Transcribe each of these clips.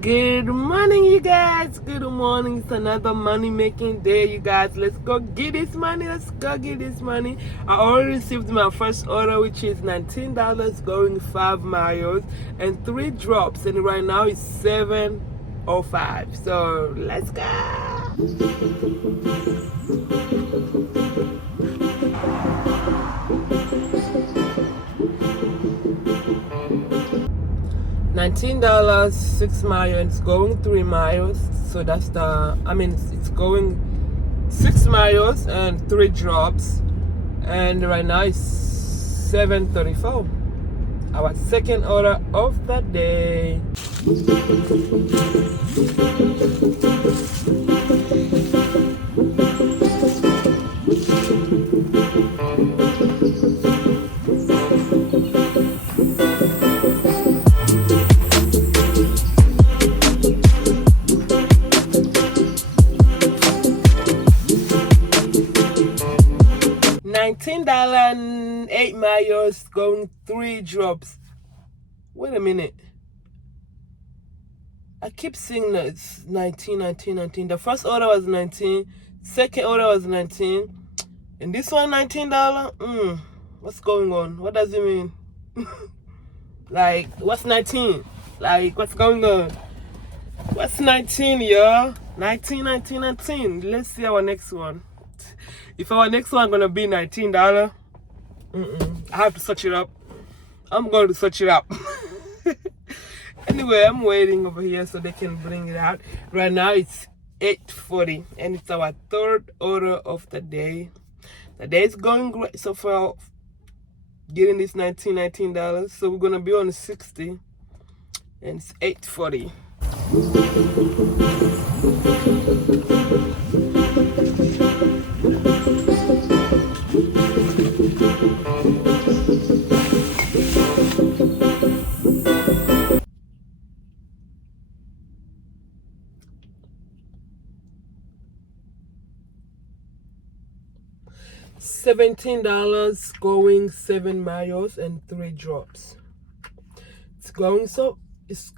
Good morning, you guys. Good morning. It's another money making day, you guys. Let's go get this money. Let's go get this money. I already received my first order, which is $19 going 5 miles and 3 drops, and right now it's 7:05. So let's go. $19, 6 miles, and it's going 3 miles. So that's it's going 6 miles and 3 drops. And right now it's 7:34. Our second order of the day. $19, 8 miles, going 3 drops. Wait a minute. I keep seeing that it's 19. The first order was 19. Second order was 19. And this one, $19? What's going on? What does it mean? Like, what's 19? Like, what's going on? What's 19, y'all? 19. Let's see our next one. If our next one gonna be $19, I have to search it up. I'm going to search it up. Anyway, I'm waiting over here so they can bring it out. Right now it's 8:40 and it's our third order of the day. The day is going great so far, getting this $19. So we're gonna be on 60 and it's 8:40. $17 going 7 miles and 3 drops. It's going fine. It's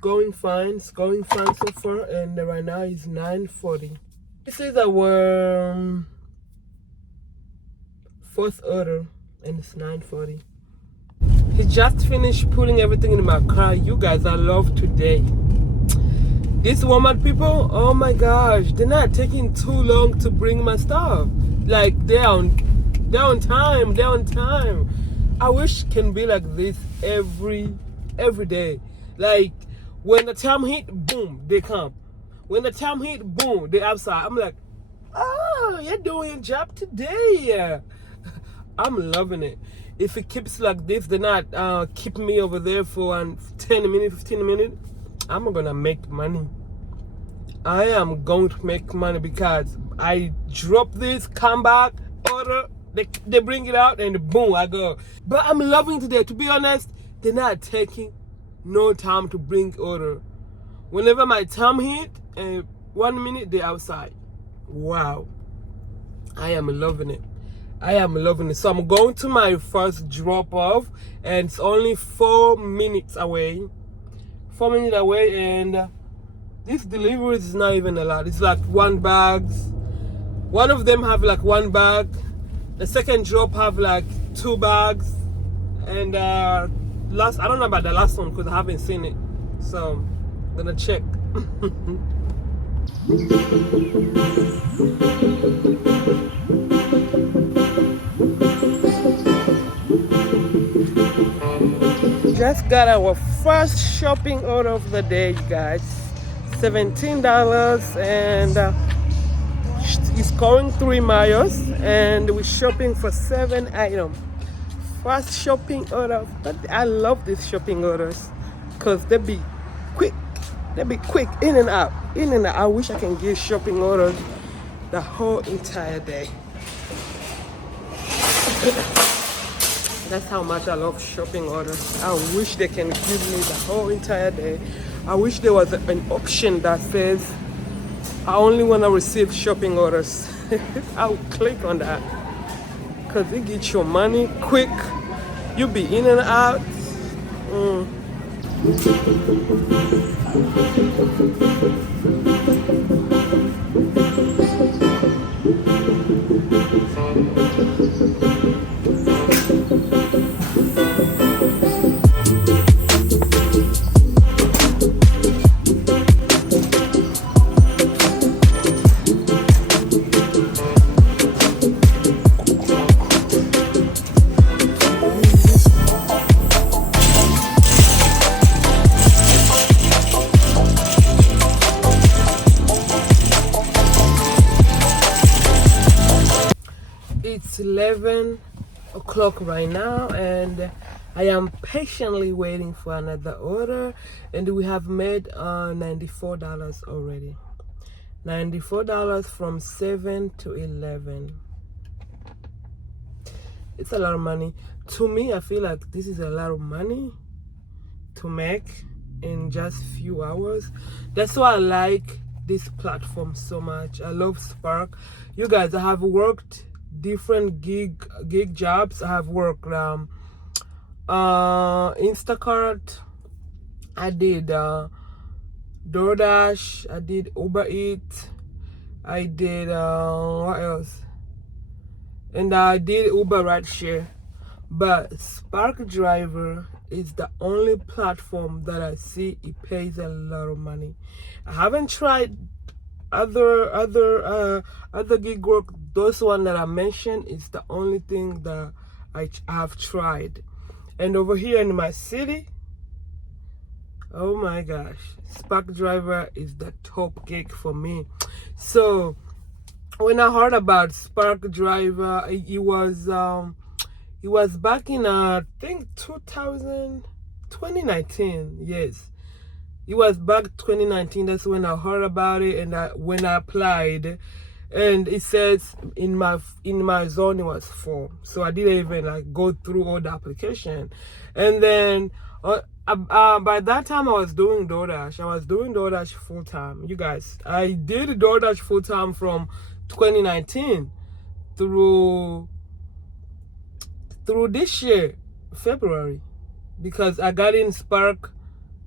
going fine so far, and right now it's 9:40. This is our fourth order, and it's 9:40. He just finished putting everything in my car. You guys, I love today. These Walmart people, oh my gosh, they're not taking too long to bring my stuff. Like, they're on time. I wish it can be like this every day. Like, when the time hit, boom, they come. When the time hit, boom, they outside. I'm like, oh, you're doing your job today. I'm loving it. If it keeps like this, they're not keeping me over there for 10 minutes, 15 minutes. I'm gonna make money. I am going to make money because I drop this, come back, order, they bring it out, and boom, I go. But I'm loving today. To be honest, they're not taking no time to bring order. Whenever my time hit, 1 minute, they're outside. Wow. I am loving it. So I'm going to my first drop off, and it's only 4 minutes away. 4 minutes away, and this delivery is not even a lot. It's like 1 bag. One of them have like 1 bag. The second drop have like 2 bags. And I don't know about the last one because I haven't seen it. So I'm gonna check. Just got our first shopping order of the day, you guys. $17, and it's going 3 miles, and we're shopping for 7 items. First shopping order. I love these shopping orders because they be quick. In and out. I wish I can give shopping orders the whole entire day. That's how much I love shopping orders. I wish they can give me the whole entire day. I wish there was an option that says I only want to receive shopping orders. I'll click on that because it gets your money quick. You'll be in and out. It's 11 o'clock right now, and I am patiently waiting for another order, and we have made $94 already. $94 from 7 to 11. It's a lot of money. To me, I feel like this is a lot of money to make in just few hours. That's why I like this platform so much. I love Spark. You guys, I have worked different gig jobs. I have worked Instacart. I did DoorDash. I did Uber Eats. I did what else? And I did Uber Rideshare. But SparkDriver is the only platform that I see it pays a lot of money. I haven't tried other gig work. Those one that I mentioned is the only thing that I have tried. And over here in my city, oh my gosh, SparkDriver is the top gig for me. So when I heard about SparkDriver, it was back in I think 2019. Yes, it was back 2019. That's when I heard about it, and when I applied, and it says in my zone it was full, so I didn't even like go through all the application. And then by that time I was doing DoorDash. I was doing DoorDash full time. You guys, I did DoorDash full time from 2019 through this year, February, because I got in Spark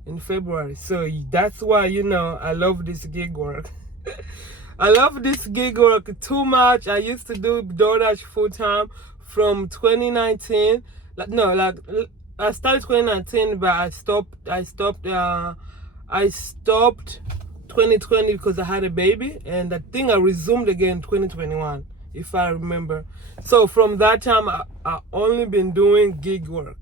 in February. So that's why, I love this gig work. I love this gig work too much. I used to do DoorDash full time from 2019. I started 2019, but I stopped 2020 because I had a baby, and I think I resumed again 2021, if I remember. So from that time, I only been doing gig work.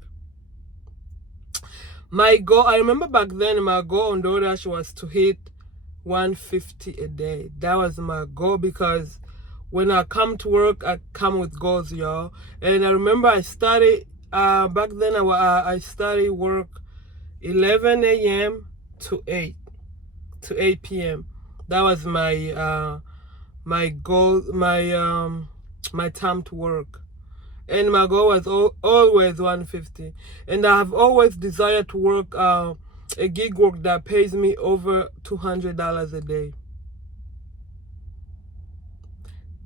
My goal, I remember back then, my goal on DoorDash was to hit 150 a day. That was my goal, because when I come to work, I come with goals, y'all. And I remember I started, back then, I started work 11 a.m. to 8 p.m. That was my my goal, my time to work. And my goal was always 150. And I have always desired to work a gig work that pays me over $200 a day.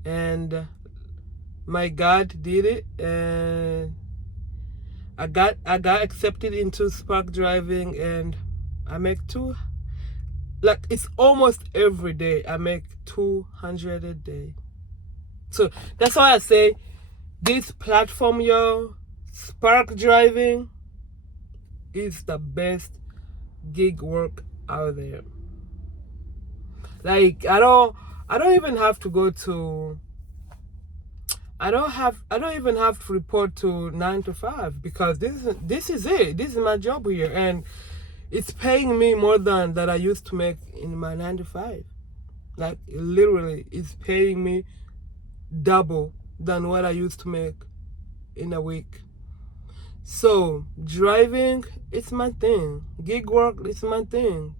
And my God did it, and I got accepted into Spark Driving, and I make it's almost every day I make $200 a day. So that's why I say this platform, y'all, Spark Driving, is the best gig work out there. Like, I don't even have to go to, I don't even have to report to 9 to 5, because this is it. This is my job here, and it's paying me more than that I used to make in my 9 to 5. Like, literally, it's paying me double than what I used to make in a week. So driving, it's my thing. Gig work, it's my thing.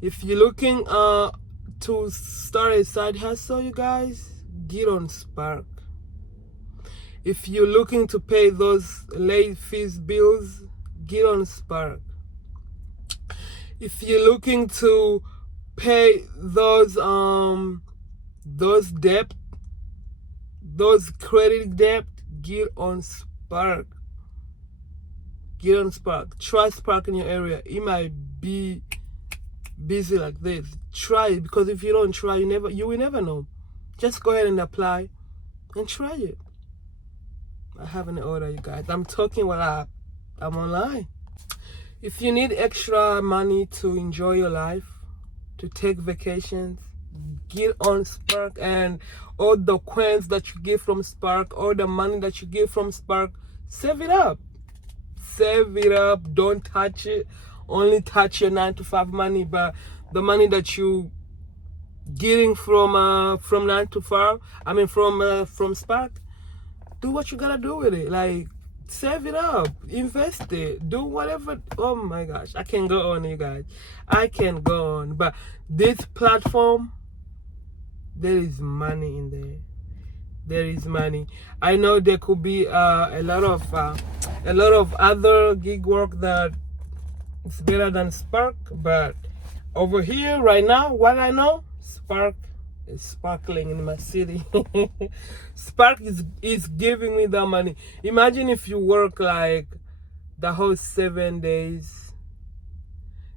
If you're looking to start a side hustle, you guys, get on Spark. If you're looking to pay those late fees bills, get on Spark. If you're looking to pay those debt, those credit debt, get on Spark. get on Spark. Try Spark in your area. It might be busy like this. Try it, because if you don't try, you will never know. Just go ahead and apply and try it. I have an order, you guys. I'm talking while I'm online. If you need extra money to enjoy your life, to take vacations, get on Spark, and all the coins that you get from Spark, all the money that you get from Spark, save it up. Save it up. Don't touch it. Only touch your 9-to-5 money, but the money that you getting from 9-to-5, I mean from Spark, do what you gotta do with it. Like, save it up, invest it, do whatever. Oh my gosh, I can go on, you guys. I can go on. But this platform, there is money in there. There is money. I know there could be a lot of other gig work that is better than Spark, but over here right now, what I know, Spark is sparkling in my city. Spark is giving me the money. Imagine if you work like the whole 7 days.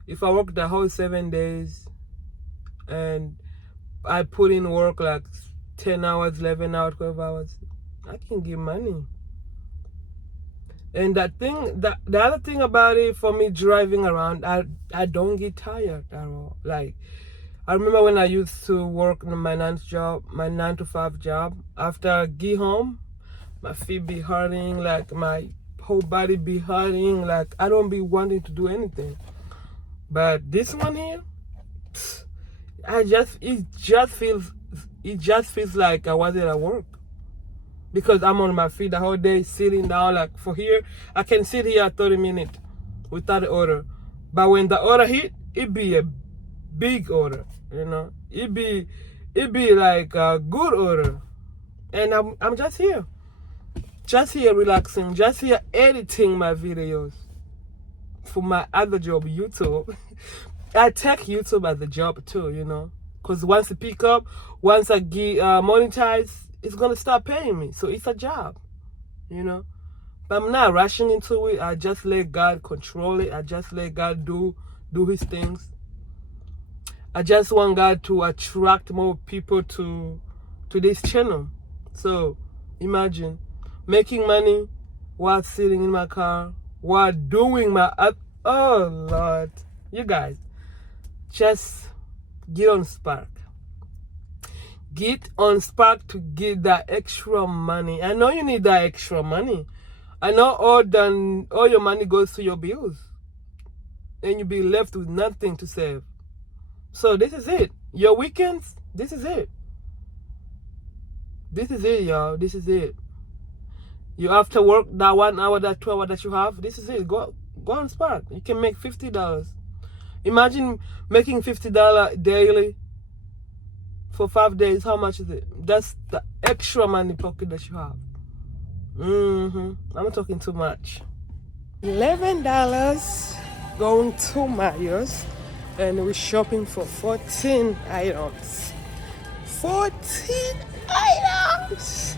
If I work the whole 7 days and I put in work like 10 hours, 11 hours, 12 hours, I can get money. And the other thing about it, for me driving around, I don't get tired at all. Like, I remember when I used to work in my 9-to-5 job. After I get home, my feet be hurting, like my whole body be hurting, like I don't be wanting to do anything. But this one here, it just feels like I wasn't at work, because I'm on my feet the whole day, sitting down. Like, for here, I can sit here 30 minutes without the order. But when the order hit, it be a big order, you know. It be like a good order, and I'm just here relaxing, just here editing my videos for my other job, YouTube. I take YouTube as a job too, you know, because once it pick up, once I get monetized, it's gonna start paying me. So it's a job, you know. But I'm not rushing into it. I just let God control it. I just let God do his things. I just want God to attract more people to this channel. So imagine making money while sitting in my car, while doing my oh Lord, you guys, just get on Spark. Get on Spark to get that extra money. I know you need that extra money. I know all your money goes to your bills, and you'll be left with nothing to save. So this is it. Your weekends, this is it. This is it, y'all. This is it. You after work, that 1 hour, that 2 hour that you have, this is it. Go on Spark. You can make $50. Imagine making $50 daily for 5 days. How much is it? That's the extra money pocket that you have. I'm talking too much. $11 going to Mario's, and we're shopping for 14 items. 14 items!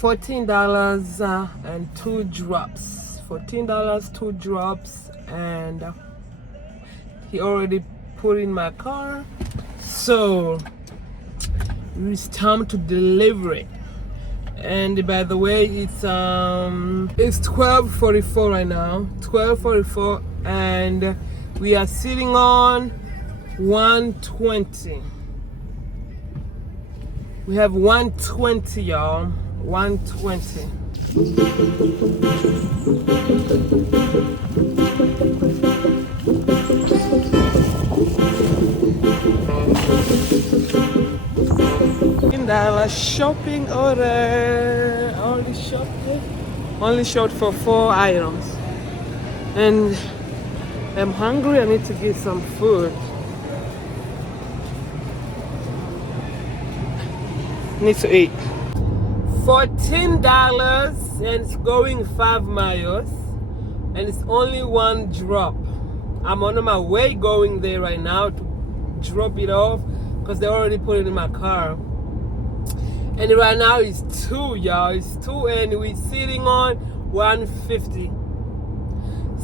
$14 and 2 drops. $14, 2 drops, and he already put in my car. So it's time to deliver it. And by the way, it's 12:44 right now. 12:44, and we are sitting on 120. We have 120, y'all. 120. $15 shopping order. Only shopped for 4 items, and I'm hungry. I need to get some food. Need to eat. $14 and it's going 5 miles and it's only one drop. I'm on my way going there right now to drop it off because they already put it in my car. And right now it's 2, y'all. It's 2 and we're sitting on 150.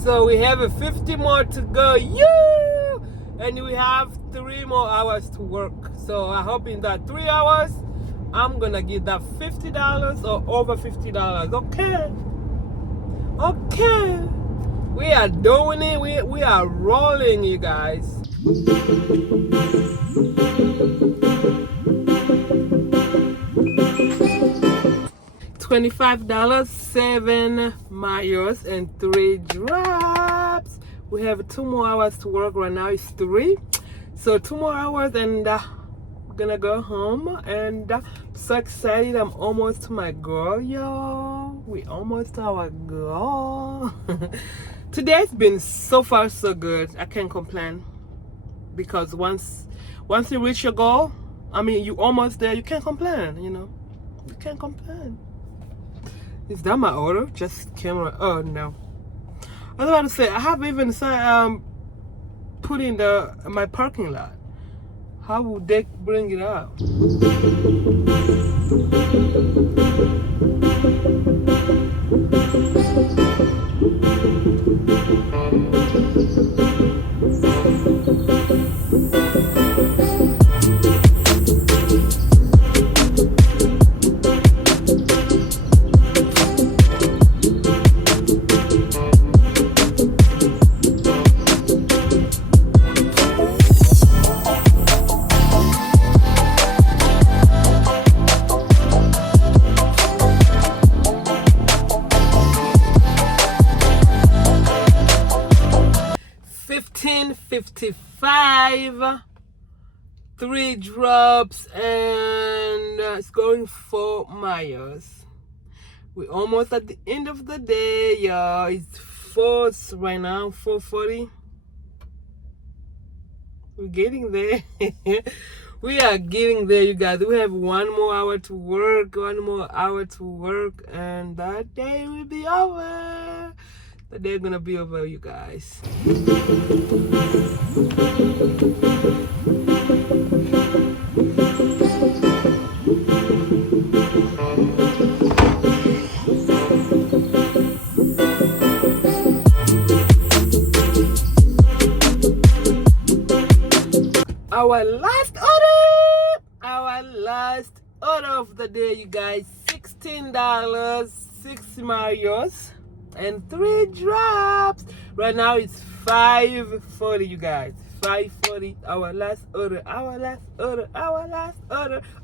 So we have a 50 more to go. You! And we have 3 more hours to work. So I hope in that 3 hours I'm gonna get that $50 or over $50. Okay. Okay. We are doing it. We are rolling, you guys. $25, 7 miles and 3 drops. We have 2 more hours to work. Right now it's 3. So 2 more hours and I'm gonna go home. And I'm so excited. I'm almost to my goal, y'all. We almost to our goal. Today's been so far so good. I can't complain. Because once you reach your goal, I mean you almost there, you can't complain, you know. You can't complain. Is that my order? Just camera. Oh no. I was about to say I have even put in my parking lot. How would they bring it out? $15.55, 3 drops, and it's going 4 miles. We're almost at the end of the day, y'all. It's 4 right now, 4:40. We're getting there. We are getting there, you guys. We have 1 more hour to work, 1 more hour to work, and that day will be over. The day gonna be over, you guys. Our last order of the day, you guys. $16, 6 miles and 3 drops. Right now it's 5:40, you guys. 5:40. Our last order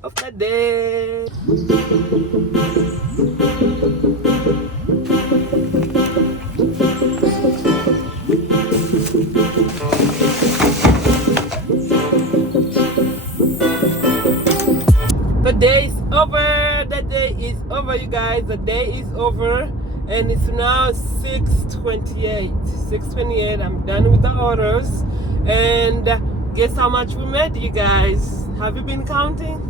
of the day. The day is over. The day is over, you guys. The day is over. And it's now 6:28. 6:28. I'm done with the orders. And guess how much we made, you guys? Have you been counting?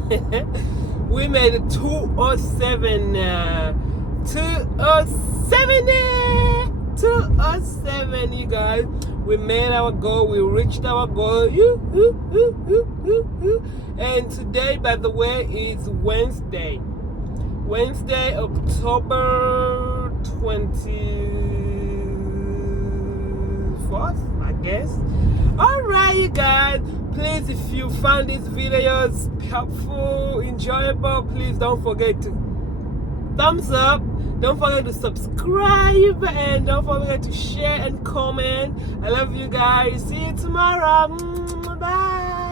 We made 207. 207, you guys. We made our goal. We reached our goal. And today, by the way, is Wednesday. Wednesday, October 24th, I guess. Alright, you guys, please, if you found these videos helpful, enjoyable, please don't forget to thumbs up, don't forget to subscribe, and don't forget to share and comment. I love you guys. See you tomorrow. Bye.